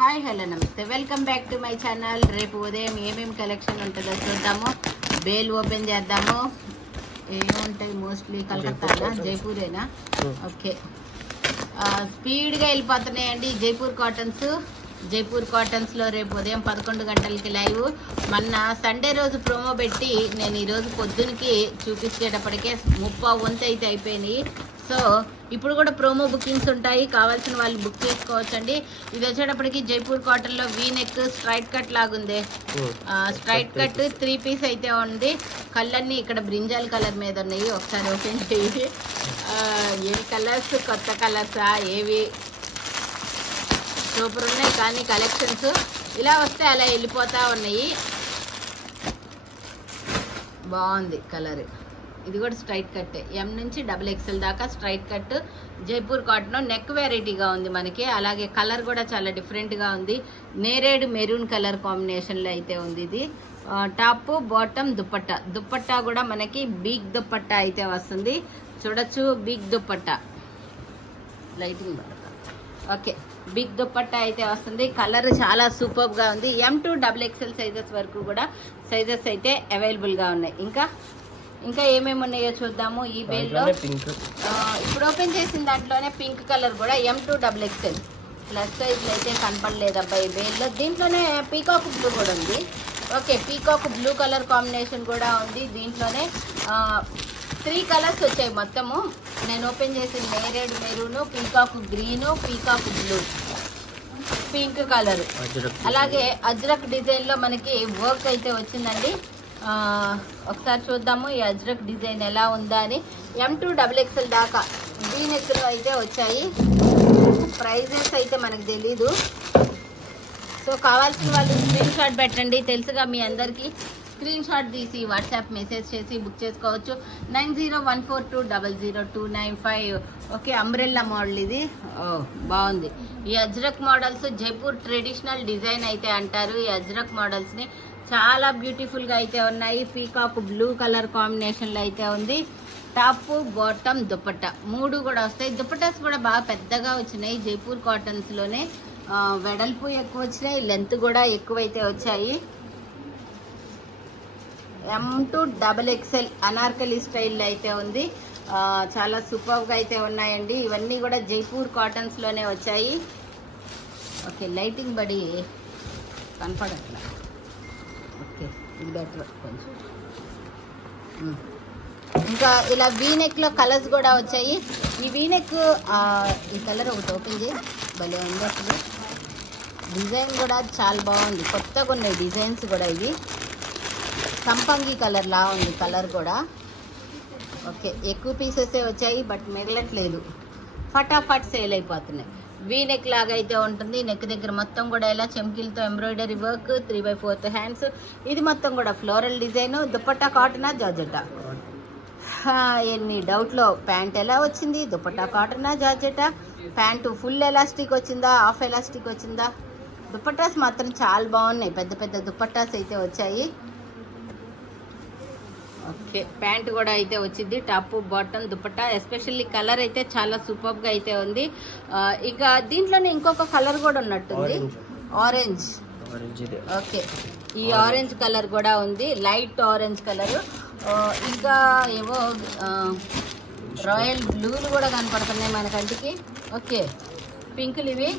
Hi hello నమస్తే, welcome back to my channel. రేపు ఉదయం ఏమేమి కలెక్షన్ ఉంటుందో చూద్దాము. బేల్ ఓపెన్ చేద్దాము. ఏముంటాయి మోస్ట్లీ కలకత్తానా, జైపూరేనా? ఓకే, స్పీడ్గా వెళ్ళిపోతున్నాయండి జైపూర్ కాటన్స్లో రేపు ఉదయం 11 గంటలకి లైవ్. మొన్న సండే రోజు ప్రోమో పెట్టి నేను ఈరోజు పొద్దునకి చూపించేటప్పటికే 30 వంతు అయితే అయిపోయినాయి. సో ఇప్పుడు కూడా ప్రోమో బుకింగ్స్ ఉంటాయి, కావాల్సిన వాళ్ళు బుక్ చేసుకోవచ్చండి. ఇది వచ్చేటప్పటికి జైపూర్ కాటన్లో వీ నెక్ స్ట్రైట్ కట్ లాగుంది. స్ట్రైట్ కట్ 3 పీస్ అయితే ఉంది. కళ్ళన్నీ ఇక్కడ బ్రింజాల్ కలర్ మీద ఉన్నాయి. ఒకసారి ఓపెన్ చేయి. ఏ కలర్స్, కొత్త కలర్సా ఏవి? సూపర్ ఉన్నాయి. కానీ కలెక్షన్స్ ఇలా వస్తే అలా వెళ్ళిపోతూ ఉన్నాయి. బాగుంది కలర్. ఇది కూడా స్ట్రైట్ కట్, ఎం నుంచి XXL దాకా straight cut. Jaipur cotton neck వెరైటీగా ఉంది మనకి. అలాగే కలర్ కూడా చాలా డిఫరెంట్గా ఉంది. నేరేడు మెరూన్ కలర్ కాంబినేషన్లో అయితే ఉంది. ఇది టాప్ బాటమ్ దుప్పట్టా కూడా మనకి బిగ్ దుప్పట్టా అయితే వస్తుంది. చూడొచ్చు, బిగ్ దుప్పట్టా. లైటింగ్ పడతా. ఓకే, బిగ్ దుప్పట్టా అయితే వస్తుంది. కలర్ చాలా సూపర్ గా ఉంది. M to XXL సైజెస్ వరకు కూడా సైజెస్ అయితే అవైలబుల్ గా ఉన్నాయి. ఇంకా ఏమేమి ఉన్నాయో చూద్దాము. ఈ బేల్లో ఇప్పుడు ఓపెన్ చేసిన దాంట్లోనే పింక్ కలర్ కూడా M to XXL ప్లస్ సైజ్లో అయితే కనపడలేదబ్బా ఈ బేల్లో. దీంట్లోనే పీకాక్ బ్లూ కూడా ఉంది. Okay, peacock blue colour combination కూడా ఉంది. దీంట్లోనే 3 కలర్స్ వచ్చాయి మొత్తము. నేను ఓపెన్ చేసిన నేరేడ్ maroon, peacock green, peacock blue, pink colour, అలాగే అజ్రక్ డిజైన్ లో మనకి వర్క్ అయితే వచ్చిందండి. ఒకసారి చూద్దాము ఈ అజ్రక్ డిజైన్ ఎలా ఉందా అని. M to XXL దాకా వీ నెక్ లో అయితే వచ్చాయి. ప్రైజెస్ అయితే మనకు తెలీదు. సో కావాల్సిన వాళ్ళు స్క్రీన్ షాట్ పెట్టండి. తెలుసుగా మీ అందరికీ. స్క్రీన్ షాట్ తీసి వాట్సాప్ మెసేజ్ చేసి బుక్ చేసుకోవచ్చు. 9014200295. ఓకే, అంబ్రెల్లా మోడల్ ఇది. బాగుంది. ఈ Ajrakh models Jaipur traditional design అయితే అంటారు. ఈ అజ్రక్ మోడల్స్ ని చాలా బ్యూటిఫుల్ గా అయితే ఉన్నాయి. పీకాక్ బ్లూ కలర్ కాంబినేషన్ లో అయితే ఉంది. టాప్ బాటమ్ దుపట్టా 3 కూడా వస్తాయి. దుపట్టాస్ కూడా బాగా పెద్దగా వచ్చినాయి. జైపూర్ కాటన్స్ లోనే వెడల్పు ఎక్కువ వచ్చినాయి, లెంత్ కూడా ఎక్కువైతే వచ్చాయి. M to XXL Anarkali style అయితే ఉంది. చాలా సూపర్ గా అయితే ఉన్నాయండి. ఇవన్నీ కూడా జైపూర్ కాటన్స్ లోనే వచ్చాయి. ఓకే, లైటింగ్ బడి కనపడట్లా. ఓకే, ఇది బెటర్ కొంచెం. ఇంకా ఇలా వీనెక్ లో కలర్స్ కూడా వచ్చాయి. ఈ వీనెక్ ఈ కలర్ ఒకటి ఓపెన్ చేయి, భలే ఉంది అసలు. డిజైన్ కూడా చాలా బాగుంది. కొత్తగా ఉన్నాయి డిజైన్స్ కూడా. ఇది సంపంగి కలర్ లా ఉంది కలర్ కూడా. ఓకే, ఎక్కువ పీసెసే వచ్చాయి బట్ మిగలట్లేదు, ఫటాఫట్ సేల్ అయిపోతున్నాయి. వీ నెక్ లాగా అయితే ఉంటుంది. నెక్ దగ్గర మొత్తం కూడా ఇలా చెమ్కిలతో ఎంబ్రాయిడరీ వర్క్, 3/4 హ్యాండ్స్. ఇది మొత్తం కూడా ఫ్లోరల్ డిజైన్. దుపట్టా కాటనా జార్జెటా? ఎన్ని డౌట్లో. ప్యాంట్ ఎలా వచ్చింది? దుపట్టా కాటనా జార్జెటా? ప్యాంటు ఫుల్ ఎలాస్టిక్ వచ్చిందా, హాఫ్ ఎలాస్టిక్ వచ్చిందా? దుపట్టాస్ మాత్రం చాలా బాగున్నాయి. పెద్ద పెద్ద దుపట్టాస్ అయితే వచ్చాయి. ఓకే, ప్యాంట్ కూడా అయితే వచ్చింది. Top bottom dupatta. Especially colour అయితే చాలా సూపర్ గా అయితే ఉంది. ఇక దీంట్లోనే ఇంకొక కలర్ కూడా ఉన్నట్టుంది, ఆరెంజ్. ఓకే, ఈ ఆరెంజ్ కలర్ కూడా ఉంది, లైట్ ఆరెంజ్ కలర్. ఇంకా ఏవో రాయల్ బ్లూలు కూడా కనపడుతున్నాయి మన కంటికి. ఓకే, పింకులు ఇవి.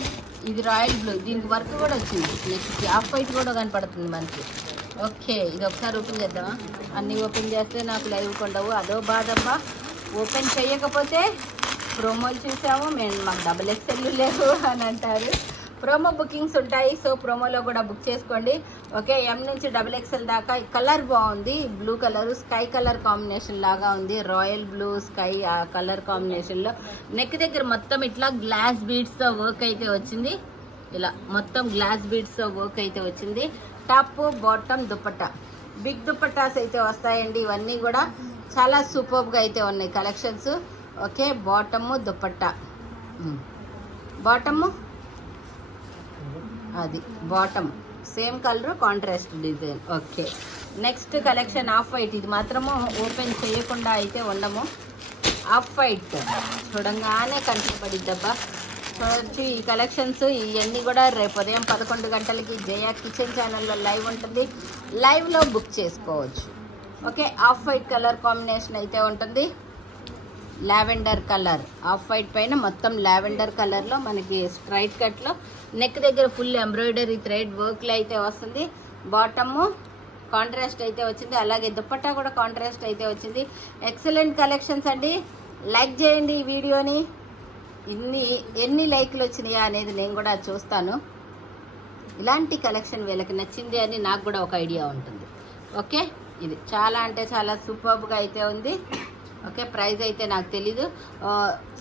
ఇది రాయల్ బ్లూ, దీనికి వర్క్ కూడా వచ్చింది. నెక్స్ట్ ఆఫ్ వైట్ కూడా కనపడుతుంది మనకి. ఓకే, ఇది ఒకసారి ఓపెన్ చేద్దామా? అన్నీ ఓపెన్ చేస్తే నాకు లైవ్ కొండవు, అదో బాధమ్మా. ఓపెన్ చేయకపోతే ప్రోమోలు చూసాము మేము, మాకు XXL లేవు అని అంటారు. ప్రోమో బుకింగ్స్ ఉంటాయి. సో ప్రోమోలో కూడా బుక్ చేసుకోండి. ఓకే, M నుంచి XXL దాకా. కలర్ బాగుంది, blue colour sky colour combination లాగా ఉంది. రాయల్ బ్లూ స్కై ఆ కలర్ కాంబినేషన్ లో. నెక్ దగ్గర మొత్తం ఇట్లా గ్లాస్ బీడ్స్ తో వర్క్ అయితే వచ్చింది. ఇలా మొత్తం గ్లాస్ బీడ్స్ తో వర్క్ అయితే వచ్చింది. Top bottom dupatta, big dupattas అయితే వస్తాయండి. ఇవన్నీ కూడా చాలా సూపర్ గా అయితే ఉన్నాయి collections. Okay, bottom dupatta, bottom అది bottom same colour contrast design. Okay, next collection of white. ఇది మాత్రము ఓపెన్ చేయకుండా అయితే ఉండము. ఆఫ్ వైట్ చూడంగానే కంటికి పడిద్దబ్బా. చూడొచ్చు ఈ కలెక్షన్స్ ఇవన్నీ కూడా రేపు ఉదయం 11 గంటలకి జయ కిచెన్ ఛానల్లో లైవ్ ఉంటుంది. లైవ్లో బుక్ చేసుకోవచ్చు. Okay, off white colour combination అయితే ఉంటుంది. లావెండర్ కలర్ ఆఫ్ వైట్ పైన మొత్తం లావెండర్ కలర్లో మనకి స్ట్రైట్ కట్లో నెక్ దగ్గర ఫుల్ ఎంబ్రాయిడరీ థ్రెడ్ వర్క్లో అయితే వస్తుంది. బాటమ్ కాంట్రాస్ట్ అయితే వచ్చింది. అలాగే దుపట్టా కూడా కాంట్రాస్ట్ అయితే వచ్చింది. ఎక్సలెంట్ కలెక్షన్స్ అండి. లైక్ చేయండి ఈ వీడియోని. ఎన్ని లైక్లు వచ్చినాయా అనేది నేను కూడా చూస్తాను. ఇలాంటి కలెక్షన్ వీళ్ళకి నచ్చింది అని నాకు కూడా ఒక ఐడియా ఉంటుంది. ఓకే, ఇది చాలా అంటే చాలా సూపర్గా అయితే ఉంది. ఓకే, ప్రైస్ అయితే నాకు తెలీదు.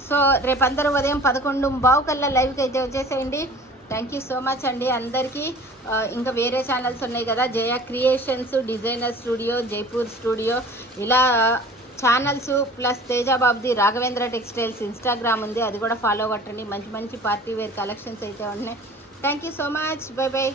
సో రేపు అందరూ ఉదయం 11:15 కల్లా లైవ్కి అయితే వచ్చేసేయండి. థ్యాంక్ యూ సో మచ్ అండి అందరికీ. ఇంకా వేరే ఛానల్స్ ఉన్నాయి కదా, Jaya creations, designer studio, Jaipur studio, ఇలా ఛానల్స్ ప్లస్ తేజాబాబుది రాఘవేంద్ర టెక్స్టైల్స్ ఇన్స్టాగ్రామ్ ఉంది, అది కూడా ఫాలో కొట్టండి. మంచి మంచి పార్టీ వేర్ కలెక్షన్స్ అయితే ఉన్నాయి. Thank you so much. By by.